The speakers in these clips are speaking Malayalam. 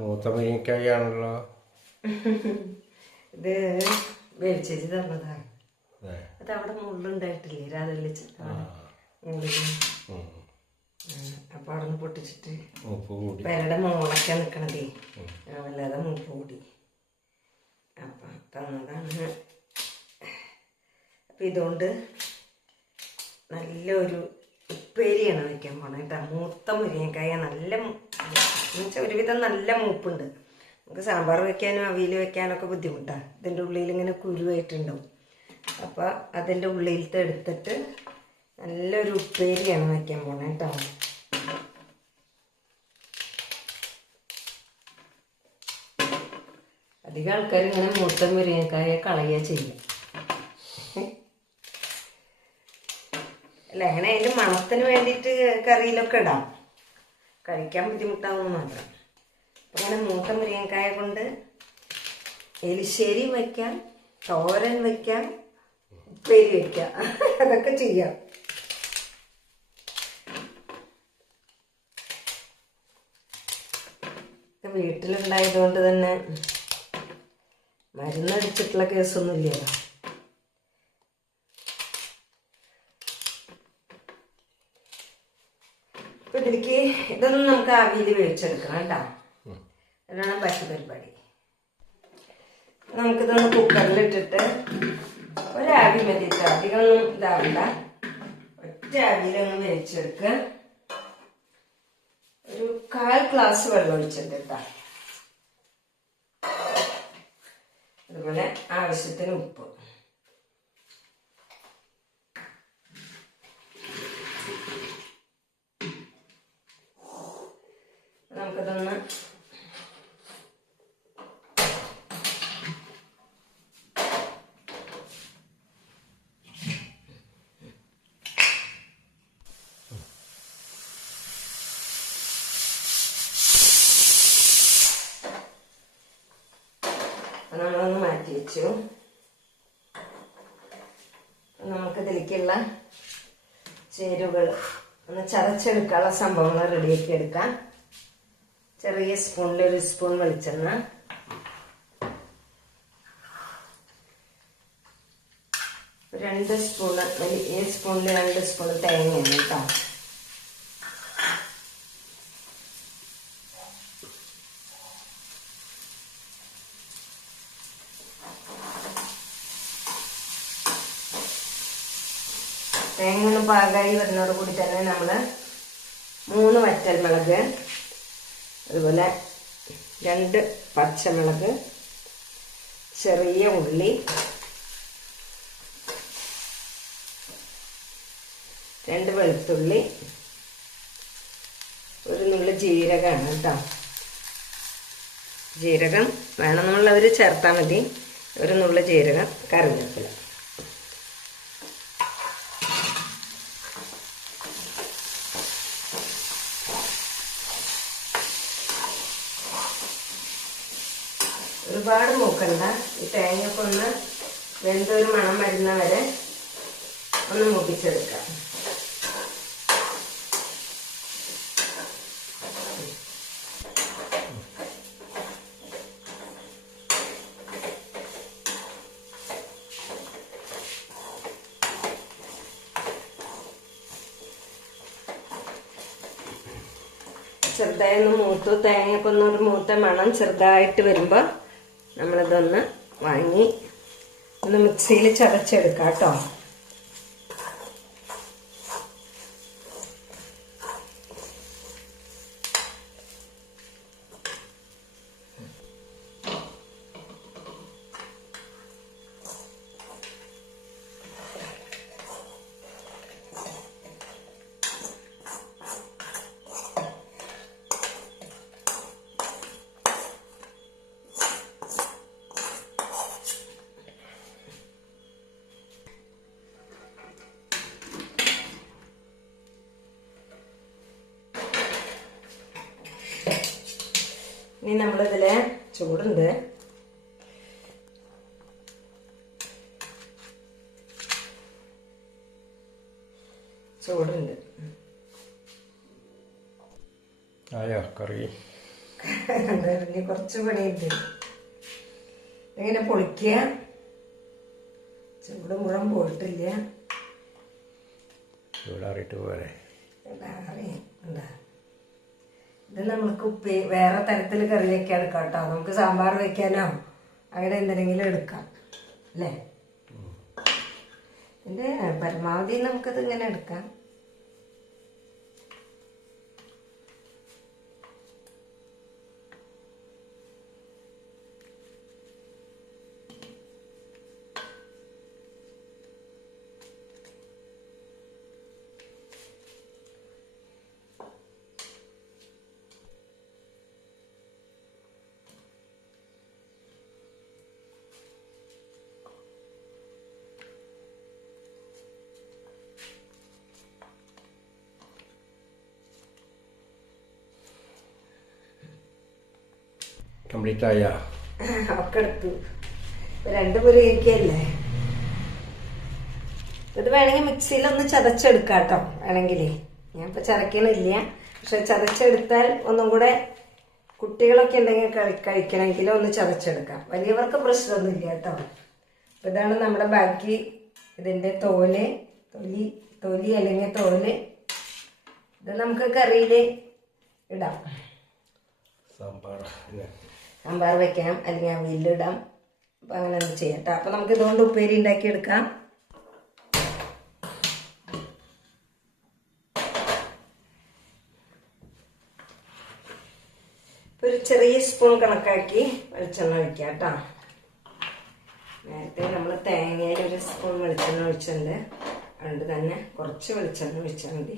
മൂത്ത മുരിങ്ങക്കായി ആണല്ലോ ഇത് വേവിച്ചേച്ചി തന്നതാണ് അതെ അവിടെ മുള്ളുണ്ടായിട്ടില്ലേ? ഉം. അപ്പൊ അവിടെ നിന്ന് പൊട്ടിച്ചിട്ട് പേരുടെ മുകളൊക്കെ നിക്കണതേ. വല്ലാതെ മൂപ്പ് കൂടി. അപ്പൊ തന്നതാണ്. അപ്പൊ ഇതുകൊണ്ട് നല്ലൊരു ഉപ്പേരിയാണ് വെക്കാൻ പോണത് കേട്ടോ. മൂത്ത മുരിങ്ങക്കായ നല്ല എന്നുവെച്ചാൽ ഒരുവിധം നല്ല മൂപ്പുണ്ട്. നമുക്ക് സാമ്പാർ വെക്കാനും അവിയൽ വെക്കാനൊക്കെ ബുദ്ധിമുട്ടാണ്. ഇതിന്റെ ഉള്ളിൽ ഇങ്ങനെ കുരുവായിട്ടുണ്ടാവും. അപ്പോൾ അതിന്റെ ഉള്ളിലത്തെ എടുത്തിട്ട് നല്ലൊരു ഉപ്പേരിയാണ് വയ്ക്കാൻ പോണേ കേട്ടോ. അധികം ആൾക്കാർ ഇങ്ങനെ മൂത്ത മുരിങ്ങക്കായ കളയുക ചെയ്യും. അല്ല? അങ്ങനെ അതിന്റെ മണത്തിന് വേണ്ടിയിട്ട് കറിയിലൊക്കെ ഇടാം. കഴിക്കാൻ ബുദ്ധിമുട്ടാവുന്ന മാത്രം. അങ്ങനെ മൂത്ത മുരിങ്ങക്കായ കൊണ്ട് എലിശ്ശേരി വയ്ക്കാം തോരൻ വയ്ക്കാം ഉപ്പേരി വയ്ക്കാം. അതൊക്കെ ചെയ്യാം. വീട്ടിലുണ്ടായതുകൊണ്ട് തന്നെ മരുന്നടിച്ചിട്ടുള്ള കേസൊന്നും ഇല്ലല്ലോ ഇതിലേക്ക് ഇതൊന്നും നമുക്ക് ആവിയിൽ വേവിച്ചെടുക്കണം കേട്ടോ. അതാണ് പശു പരിപാടി നമുക്കിതൊന്ന് കുക്കറിലിട്ടിട്ട് ഒരാവി മതി അധികം ഇതാവണ്ട. ഒറ്റ ആവിയിലൊന്ന് വേവിച്ചെടുക്കുക. ഒരു കാൽ ഗ്ലാസ് വെള്ളം ഒഴിച്ചിട്ട് കേട്ടോ. അതുപോലെ ആവശ്യത്തിന് ഉപ്പ്. നമുക്കിതൊന്ന് നമ്മളൊന്ന് മാറ്റി വെച്ചു. നമുക്ക് ഇതിലേക്കുള്ള ചേരുവകൾ ഒന്ന് ചതച്ചെടുക്കാനുള്ള സംഭവങ്ങൾ റെഡിയാക്കി എടുക്കാം. ചെറിയ സ്പൂണിൽ ഒരു സ്പൂൺ വെളിച്ചെണ്ണ. രണ്ട് സ്പൂണ് ഈ സ്പൂണിൽ രണ്ട് സ്പൂൺ തേങ്ങയാണ് കേട്ടോ. തേങ്ങ ഒന്ന് പാകമായി വരുന്നതോട് കൂടി തന്നെ നമ്മൾ മൂന്ന് വറ്റൽമുളക് അതുപോലെ രണ്ട് പച്ചമുളക് ചെറിയ ഉള്ളി രണ്ട് വെളുത്തുള്ളി ഒരു നുള്ളി ജീരകമാണ് കേട്ടോ. ജീരകം വേണമെന്നുള്ളവർ ചേർത്താൽ മതി. ഒരു നുള്ളി ജീരകം കറിവേപ്പില. മൂക്കണ്ട ഈ തേങ്ങയൊക്കെ ഒന്ന് വെന്തൊരു മണം വരുന്ന വരെ ഒന്ന് മുപ്പിച്ചെടുക്കാം ചെറുതായി ഒന്ന് മൂത്തു. തേങ്ങയൊക്കെ ഒരു മൂത്ത മണം ചെറുതായിട്ട് വരുമ്പോൾ നമ്മളിതൊന്ന് വാങ്ങി ഒന്ന് മിക്സിയിൽ ചതച്ചെടുക്കാം കേട്ടോ ഇനി നമ്മളിതിൽ ചൂടുണ്ട്. ചൂടുണ്ട്. ആയോ? കറി. ഇനി കുറച്ച് പണിയുണ്ട്. ഇങ്ങനെ പൊളിക്കുക? ചൂട് മുഴുവൻ പോയിട്ടില്ല. ചൂടാറിയിട്ട് പോരെ. വേറെ എന്താ? ഇത് നമുക്ക് ഉപ്പി വേറെ തരത്തിൽ കറി വെക്കാൻ എടുക്കാം കേട്ടോ. നമുക്ക് സാമ്പാർ വെക്കാനോ അങ്ങനെ എന്തെങ്കിലും എടുക്കാം. അല്ലേ? ഇതിന്റെ പരമാവധി നമുക്കത് ഇങ്ങനെ എടുക്കാം. കംപ്ലീറ്റ് ആയ ഒക്കെ എടുത്തു രണ്ട് ഇരിക്കല്ലേ ഇത് വേണമെങ്കിൽ മിക്സിയിൽ ഒന്ന് ചതച്ചെടുക്കാട്ടോ വേണമെങ്കിലേ. ഇപ്പൊ ചതക്കണില്ല. പക്ഷെ ചതച്ചെടുത്താൽ ഒന്നും കൂടെ കുട്ടികളൊക്കെ ഉണ്ടെങ്കിൽ കഴി കഴിക്കണമെങ്കിൽ ഒന്ന് ചതച്ചെടുക്കാം. വലിയവർക്ക് പ്രശ്നമൊന്നുമില്ല കേട്ടോ. അപ്പൊ ഇതാണ് നമ്മുടെ ബാക്കി ഇതിന്റെ തോൽ. തൊലി തൊലി അല്ലെങ്കിൽ തോൽ. ഇത് നമുക്ക് കറിയിൽ ഇടാം. സാമ്പാർ സാമ്പാർ വയ്ക്കാം അല്ലെങ്കിൽ അവിയലിടാം അപ്പം അങ്ങനെ ഒന്ന് ചെയ്യാം കേട്ടോ അപ്പം നമുക്ക് ഇതുകൊണ്ട് ഉപ്പേരി ഉണ്ടാക്കി എടുക്കാം ഇപ്പൊ ഒരു ചെറിയ സ്പൂൺ കണക്കാക്കി വെളിച്ചെണ്ണ ഒഴിക്കാം കേട്ടോ. നേരത്തെ നമ്മൾ തേങ്ങയിൽ ഒരു സ്പൂൺ വെളിച്ചെണ്ണ ഒഴിച്ചിട്ടുണ്ട്. അതുകൊണ്ട് തന്നെ കുറച്ച് വെളിച്ചെണ്ണ ഒഴിച്ചാൽ മതി.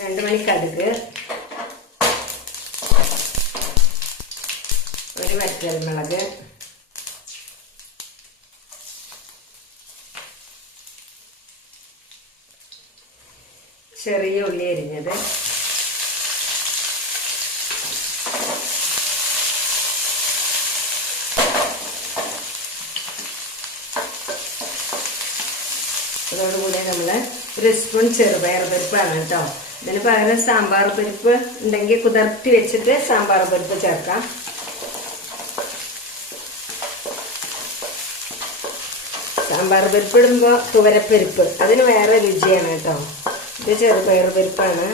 രണ്ട് മണി കടുക് ഒരു വറ്റൽമുളക് ചെറിയ ഉള്ളി അരിഞ്ഞത്. അതോടുകൂടി നമ്മൾ ഒരു സ്പൂൺ ചെറുപയർ പരിപ്പാണ് കേട്ടോ. ഇതിന് പകരം സാമ്പാർ പരിപ്പ് ഉണ്ടെങ്കിൽ കുതിർത്തി വെച്ചിട്ട് സാമ്പാർ പരിപ്പ് ചേർക്കാം. സാമ്പാർ പരിപ്പ് ഇടുമ്പോൾ തുവരപ്പരിപ്പ്. അതിന് വേറെ രുചിയാണ് കേട്ടോ. ഇത് ചെറുപയർ പരിപ്പാണ്.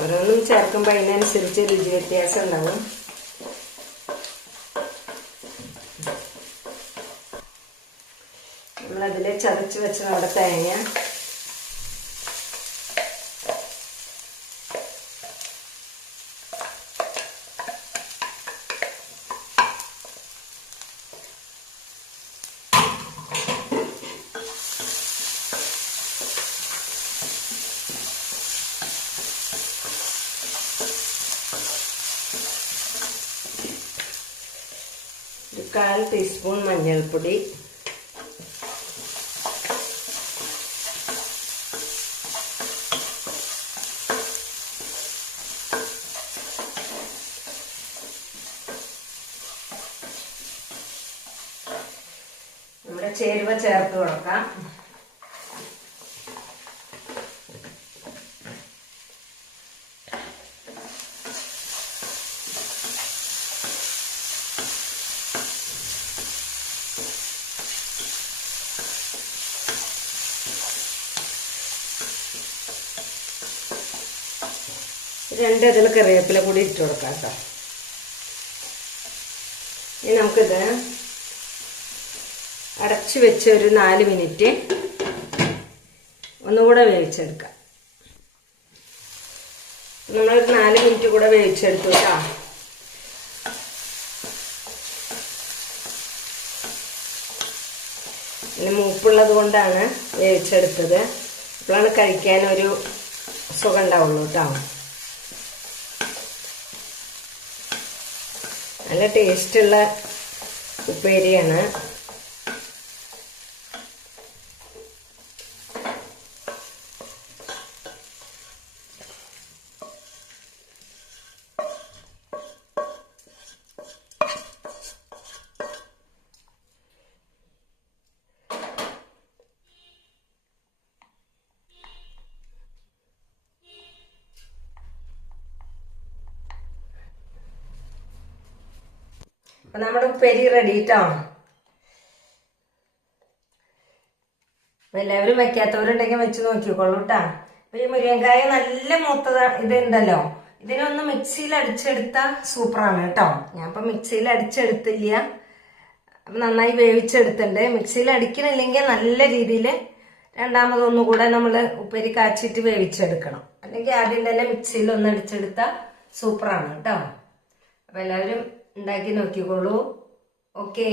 ഓരോന്നും ചേർക്കുമ്പോൾ അതിനനുസരിച്ച് രുചി വ്യത്യാസം ഉണ്ടാവും. നമ്മളതിൽ ചതച്ച് വെച്ച നമ്മുടെ തേങ്ങ. കാൽ ടീസ്പൂൺ മഞ്ഞൾപ്പൊടി. നമ്മുടെ ചേരുവ ചേർത്ത് കൊടുക്കാം. രണ്ട് ഇതിൽ കറിവേപ്പില കൂടി ഇട്ട് കൊടുക്കാം കേട്ടോ ഇനി നമുക്കിത് അടച്ചു വെച്ച് ഒരു നാല് മിനിറ്റ് ഒന്നുകൂടെ വേവിച്ചെടുക്കാം. നമ്മളൊരു നാല് മിനിറ്റ് കൂടെ വേവിച്ചെടുത്തു കേട്ടോ. ഇനി മൂപ്പുള്ളത് കൊണ്ടാണ് വേവിച്ചെടുത്തത്. അപ്പോഴാണ് കഴിക്കാൻ ഒരു സുഖം ഉണ്ടാവുള്ളൂ കേട്ടോ. നല്ല ടേസ്റ്റുള്ള ഉപ്പേരിയാണ്. അപ്പൊ നമ്മുടെ ഉപ്പേരി റെഡി ട്ടോ? അപ്പൊ എല്ലാവരും വെക്കാത്തവരുണ്ടെങ്കിൽ വെച്ച് നോക്കിക്കോളൂ കേട്ടാ അപ്പൊ ഈ മുരിങ്ങക്കായ നല്ല മൂത്ത ഇത് ഉണ്ടല്ലോ ഇതിനൊന്ന് മിക്സിയിൽ അടിച്ചെടുത്ത സൂപ്പറാണ് കേട്ടോ ഞാൻ ഇപ്പൊ മിക്സിയിൽ അടിച്ചെടുത്തില്ല. അപ്പൊ നന്നായി വേവിച്ചെടുത്തിട്ടുണ്ട്. മിക്സിയിൽ അടിക്കണില്ലെങ്കിൽ നല്ല രീതിയിൽ രണ്ടാമതൊന്നും കൂടെ നമ്മൾ ഉപ്പേരി കാച്ചിട്ട് വേവിച്ചെടുക്കണം. അല്ലെങ്കിൽ ആദ്യം തന്നെ മിക്സിയിൽ ഒന്ന് അടിച്ചെടുത്ത സൂപ്പറാണ് കേട്ടോ അപ്പൊ എല്ലാവരും ഉണ്ടാക്കി നോക്കിക്കോളൂ. ഓക്കേ